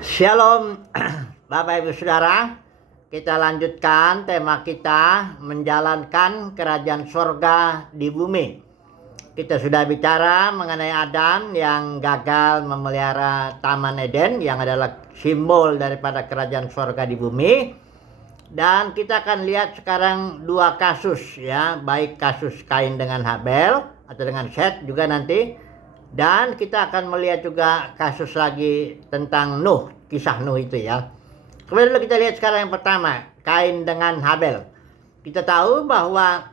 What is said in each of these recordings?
Shalom Bapak Ibu Saudara. Kita lanjutkan tema kita menjalankan kerajaan sorga di bumi. Kita sudah bicara mengenai Adam yang gagal memelihara Taman Eden yang adalah simbol daripada kerajaan sorga di bumi. Dan kita akan lihat sekarang dua kasus ya, baik kasus Kain dengan Habel atau dengan Set juga nanti. Dan kita akan melihat juga kasus lagi tentang Nuh, kisah Nuh itu ya. Kemudian kita lihat sekarang yang pertama, Kain dengan Habel. Kita tahu bahwa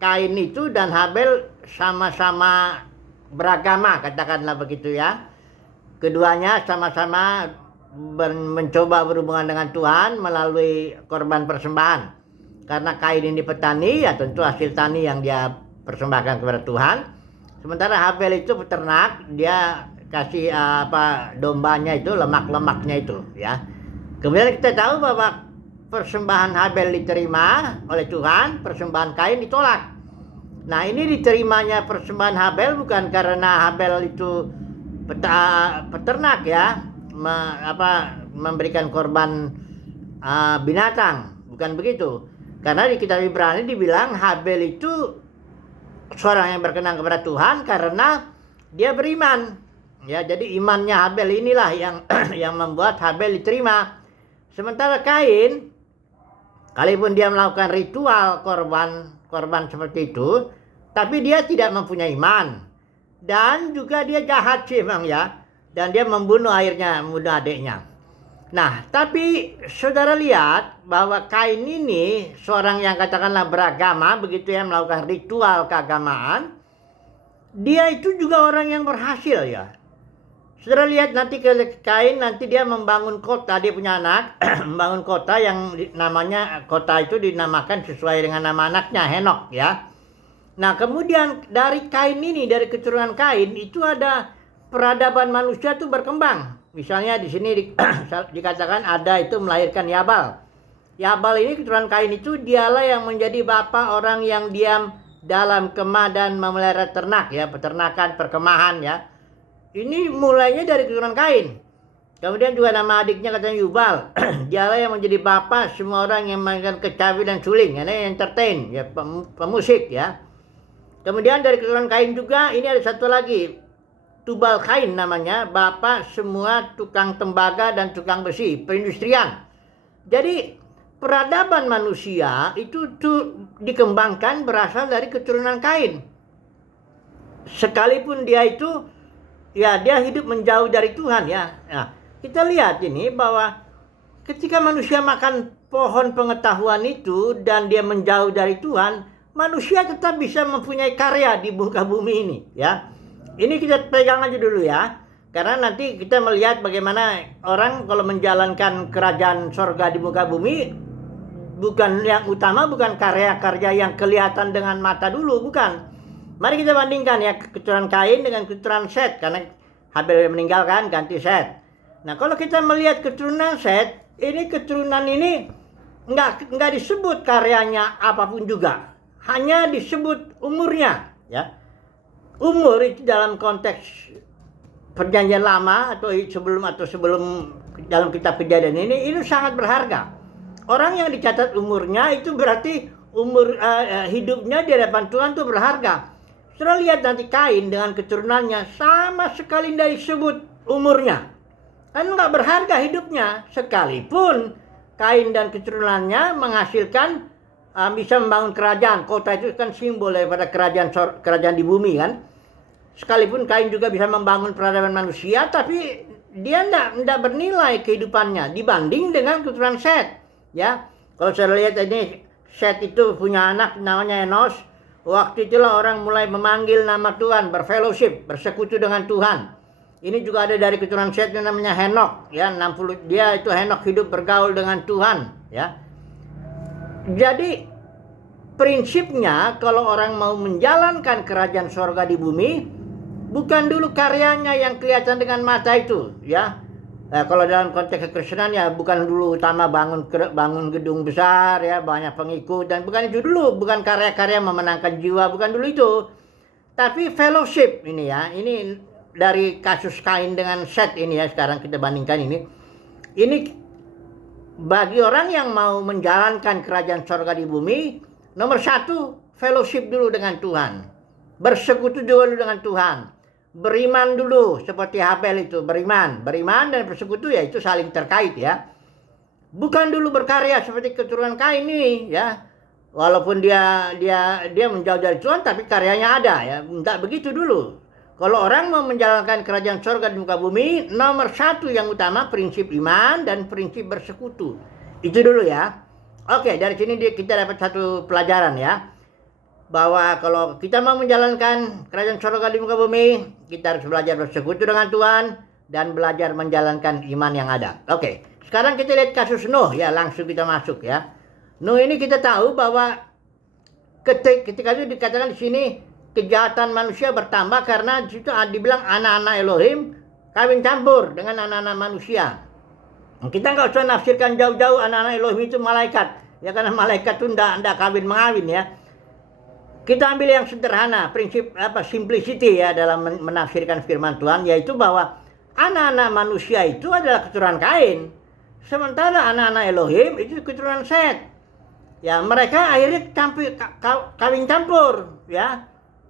Kain itu dan Habel sama-sama beragama, katakanlah begitu ya. Keduanya sama-sama mencoba berhubungan dengan Tuhan melalui korban persembahan. Karena Kain ini petani, ya tentu hasil tani yang dia persembahkan kepada Tuhan. Sementara Habel itu peternak, dia kasih dombanya itu, lemak-lemaknya itu ya. Kemudian kita tahu bahwa persembahan Habel diterima oleh Tuhan, persembahan Kain ditolak. Nah, ini diterimanya persembahan Habel bukan karena Habel itu peternak ya, memberikan korban binatang, bukan begitu. Karena di kitab Ibrani dibilang Habel itu seorang yang berkenan kepada Tuhan karena dia beriman. Ya, jadi imannya Habel inilah yang membuat Habel diterima. Sementara Kain, kalaupun dia melakukan ritual korban seperti itu, tapi dia tidak mempunyai iman. Dan juga dia jahat sih memang ya. Dan dia membunuh adiknya. Nah, tapi saudara lihat bahwa Kain ini seorang yang katakanlah beragama, begitu ya, melakukan ritual keagamaan. Dia itu juga orang yang berhasil ya. Saudara lihat nanti ke Kain, nanti dia membangun kota, dia punya anak, membangun kota yang namanya, kota itu dinamakan sesuai dengan nama anaknya, Henok ya. Nah, kemudian dari Kain ini, dari keturunan Kain itu ada peradaban manusia itu berkembang. Misalnya di sini dikatakan ada itu melahirkan Yabal. Yabal ini keturunan Kain itu dialah yang menjadi bapa orang yang diam dalam kemah dan memelihara ternak ya, peternakan, perkemahan ya. Ini mulainya dari keturunan Kain. Kemudian juga nama adiknya katanya Yubal. Dialah yang menjadi bapa semua orang yang memainkan kecapi dan suling, ya, entertain ya, pemusik ya. Kemudian dari keturunan Kain juga ini ada satu lagi, Tubal Kain namanya, bapak semua tukang tembaga dan tukang besi, perindustrian. Jadi peradaban manusia itu dikembangkan berasal dari keturunan Kain. Sekalipun dia itu, ya dia hidup menjauh dari Tuhan ya. Nah, kita lihat ini bahwa ketika manusia makan pohon pengetahuan itu dan dia menjauh dari Tuhan, manusia tetap bisa mempunyai karya di muka bumi ini ya. Ini kita pegang aja dulu ya. Karena nanti kita melihat bagaimana orang kalau menjalankan kerajaan sorga di muka bumi, bukan yang utama, bukan karya-karya yang kelihatan dengan mata dulu, bukan. Mari kita bandingkan ya keturunan Kain dengan keturunan Set. Karena Habel meninggalkan ganti Set. Nah, kalau kita melihat keturunan Set, ini keturunan ini nggak disebut karyanya apapun juga. Hanya disebut umurnya ya. Umur itu dalam konteks perjanjian lama atau sebelum dalam kitab Kejadian ini sangat berharga. Orang yang dicatat umurnya itu berarti umur hidupnya di hadapan Tuhan itu berharga. Saudara lihat nanti Kain dengan keturunannya sama sekali tidak disebut umurnya. Kan nggak berharga hidupnya, sekalipun Kain dan keturunannya menghasilkan bisa membangun kerajaan. Kota itu kan simbol daripada kerajaan di bumi kan. Sekalipun Kain juga bisa membangun peradaban manusia, tapi dia tidak bernilai kehidupannya dibanding dengan keturunan Set. Ya, kalau saya lihat ini Set itu punya anak namanya Enos. Waktu itulah orang mulai memanggil nama Tuhan, berfellowship, bersekutu dengan Tuhan. Ini juga ada dari keturunan Set yang namanya Henok. Ya, 60 dia itu Henok hidup bergaul dengan Tuhan. Ya, jadi prinsipnya kalau orang mau menjalankan kerajaan sorga di bumi, bukan dulu karyanya yang kelihatan dengan mata itu ya. Kalau dalam konteks kekristenan ya bukan dulu utama bangun gedung besar ya, banyak pengikut, dan bukan itu dulu, bukan karya-karya memenangkan jiwa, bukan dulu itu. Tapi fellowship ini ya, ini dari kasus Kain dengan Set ini ya, sekarang kita bandingkan ini. Ini bagi orang yang mau menjalankan kerajaan sorga di bumi, nomor satu, fellowship dulu dengan Tuhan. Bersekutu dulu dengan Tuhan. Beriman dulu, seperti Habel itu, beriman dan bersekutu ya itu saling terkait ya. Bukan dulu berkarya seperti keturunan Kain ini ya. Walaupun dia menjauh dari Tuhan, tapi karyanya ada ya. Tidak begitu dulu. Kalau orang mau menjalankan kerajaan sorga di muka bumi, nomor satu yang utama prinsip iman dan prinsip bersekutu. Itu dulu ya. Oke, dari sini kita dapat satu pelajaran ya. Bahwa kalau kita mau menjalankan kerajaan sorga di muka bumi, kita harus belajar bersekutu dengan Tuhan dan belajar menjalankan iman yang ada. Oke, sekarang kita lihat kasus Nuh ya, langsung kita masuk ya. Nuh ini kita tahu bahwa ketika itu dikatakan di sini kejahatan manusia bertambah karena di situ dibilang anak-anak Elohim kawin campur dengan anak-anak manusia. Kita nggak usah nafsirkan jauh-jauh anak-anak Elohim itu malaikat ya, karena malaikat itu ndak kawin-mengawin ya. Kita ambil yang sederhana, prinsip simplicity ya dalam menafsirkan firman Tuhan, yaitu bahwa anak-anak manusia itu adalah keturunan Kain, sementara anak-anak Elohim itu keturunan Set. Ya, mereka akhirnya kawin campur ya.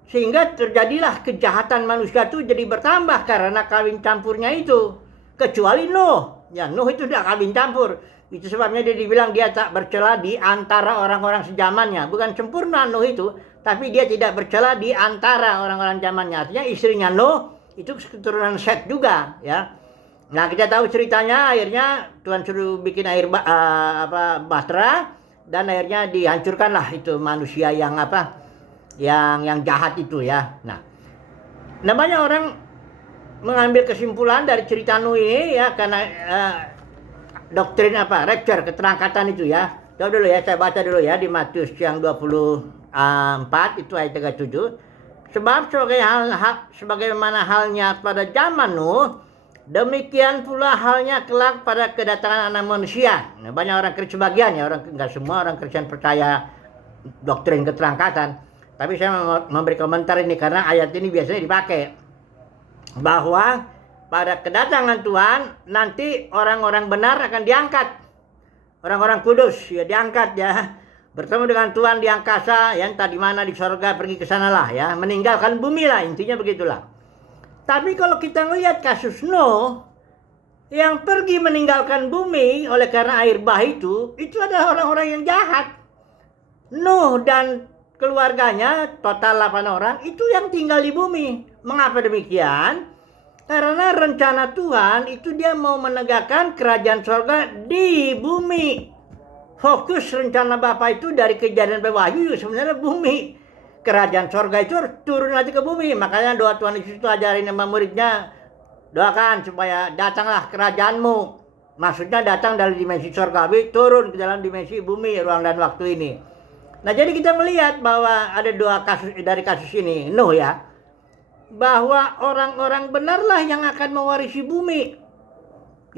Sehingga terjadilah kejahatan manusia itu jadi bertambah karena kawin campurnya itu. Kecuali Nuh. Ya, Nuh itu tidak kawin campur. Itu sebabnya dia dibilang dia tak bercela di antara orang-orang sejamannya. Bukan sempurna Nuh itu, tapi dia tidak bercela di antara orang-orang zamannya. Artinya istrinya Nuh itu keturunan Set juga ya. Nah, kita tahu ceritanya akhirnya Tuhan suruh bikin air bahtera dan akhirnya dihancurkanlah itu manusia yang yang jahat itu ya. Nah, namanya orang mengambil kesimpulan dari cerita Nuh ini ya karena doktrin rapture, keterangkatan itu ya. Coba dulu ya, saya baca dulu ya di Matius yang 24 itu ayat 37. Sebab sebagaimana halnya pada zaman Nuh, demikian pula halnya kelak pada kedatangan anak manusia. Nah, banyak orang Kristen sebagian ya, nggak semua orang Kristen percaya doktrin keterangkatan. Tapi saya memberi komentar ini karena ayat ini biasanya dipakai. Bahwa pada kedatangan Tuhan nanti orang-orang benar akan diangkat. Orang-orang kudus ya diangkat ya. Bertemu dengan Tuhan di angkasa ya, entah di mana di sorga, pergi ke sanalah ya. Meninggalkan bumi lah, intinya begitulah. Tapi kalau kita melihat kasus Nuh yang pergi meninggalkan bumi oleh karena air bah itu adalah orang-orang yang jahat. Nuh dan keluarganya total 8 orang itu yang tinggal di bumi. Mengapa demikian? Karena rencana Tuhan itu dia mau menegakkan kerajaan sorga di bumi. Fokus rencana Bapa itu dari Kejadian sampai Wahyu sebenarnya bumi. Kerajaan sorga itu harus turun nanti ke bumi. Makanya doa Tuhan Yesus itu ajarin sama muridnya, doakan supaya datanglah kerajaanmu. Maksudnya datang dari dimensi sorgawi turun ke dalam dimensi bumi, ruang dan waktu ini. Nah, jadi kita melihat bahwa ada dua kasus dari kasus ini, Nuh ya, bahwa orang-orang benarlah yang akan mewarisi bumi.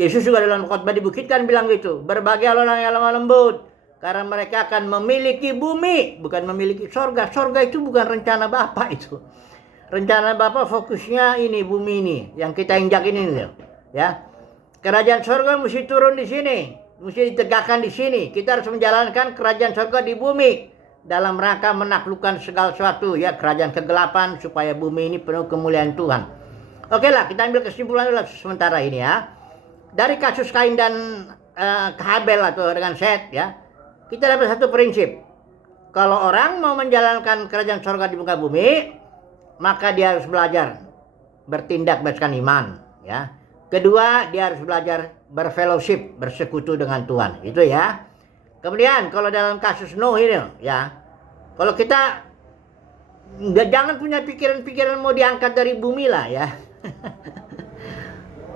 Yesus juga dalam khotbah di bukit kan bilang gitu, berbahagialah orang yang lemah lembut, karena mereka akan memiliki bumi, bukan memiliki sorga. Sorga itu bukan rencana Bapa itu. Rencana Bapa fokusnya ini bumi ini, yang kita injak ini loh, ya. Kerajaan sorga mesti turun di sini, mesti ditegakkan di sini. Kita harus menjalankan kerajaan sorga di bumi dalam rangka menaklukkan segala sesuatu ya, kerajaan kegelapan supaya bumi ini penuh kemuliaan Tuhan. Oke lah, kita ambil kesimpulan dulu sementara ini ya. Dari kasus Kain dan Habel atau dengan Set ya, kita dapat satu prinsip. Kalau orang mau menjalankan kerajaan sorga di muka bumi, maka dia harus belajar bertindak berdasarkan iman ya. Kedua, dia harus belajar berfellowship, bersekutu dengan Tuhan. Itu ya. Kemudian kalau dalam kasus Nuh ini ya, kalau kita jangan punya pikiran-pikiran mau diangkat dari bumi lah ya.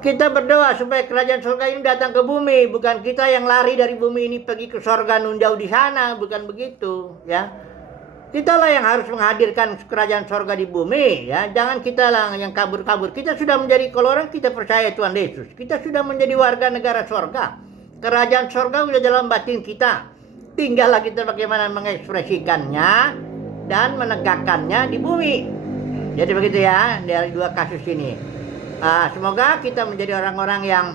Kita berdoa supaya kerajaan surga ini datang ke bumi, bukan kita yang lari dari bumi ini pergi ke surga nun jauh di sana, bukan begitu ya. Kita lah yang harus menghadirkan kerajaan surga di bumi ya. Jangan kita lah yang kabur-kabur. Kita sudah menjadi, kalau orang kita percaya Tuhan Yesus, kita sudah menjadi warga negara surga. Kerajaan surga sudah dalam batin kita. Tinggallah kita bagaimana mengekspresikannya dan menegakkannya di bumi. Jadi begitu ya dari dua kasus ini. Semoga kita menjadi orang-orang yang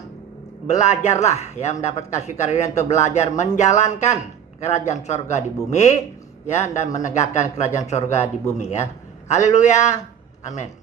belajarlah ya, mendapat kasih karunia untuk belajar menjalankan kerajaan sorga di bumi ya, dan menegakkan kerajaan sorga di bumi ya. Haleluya, amin.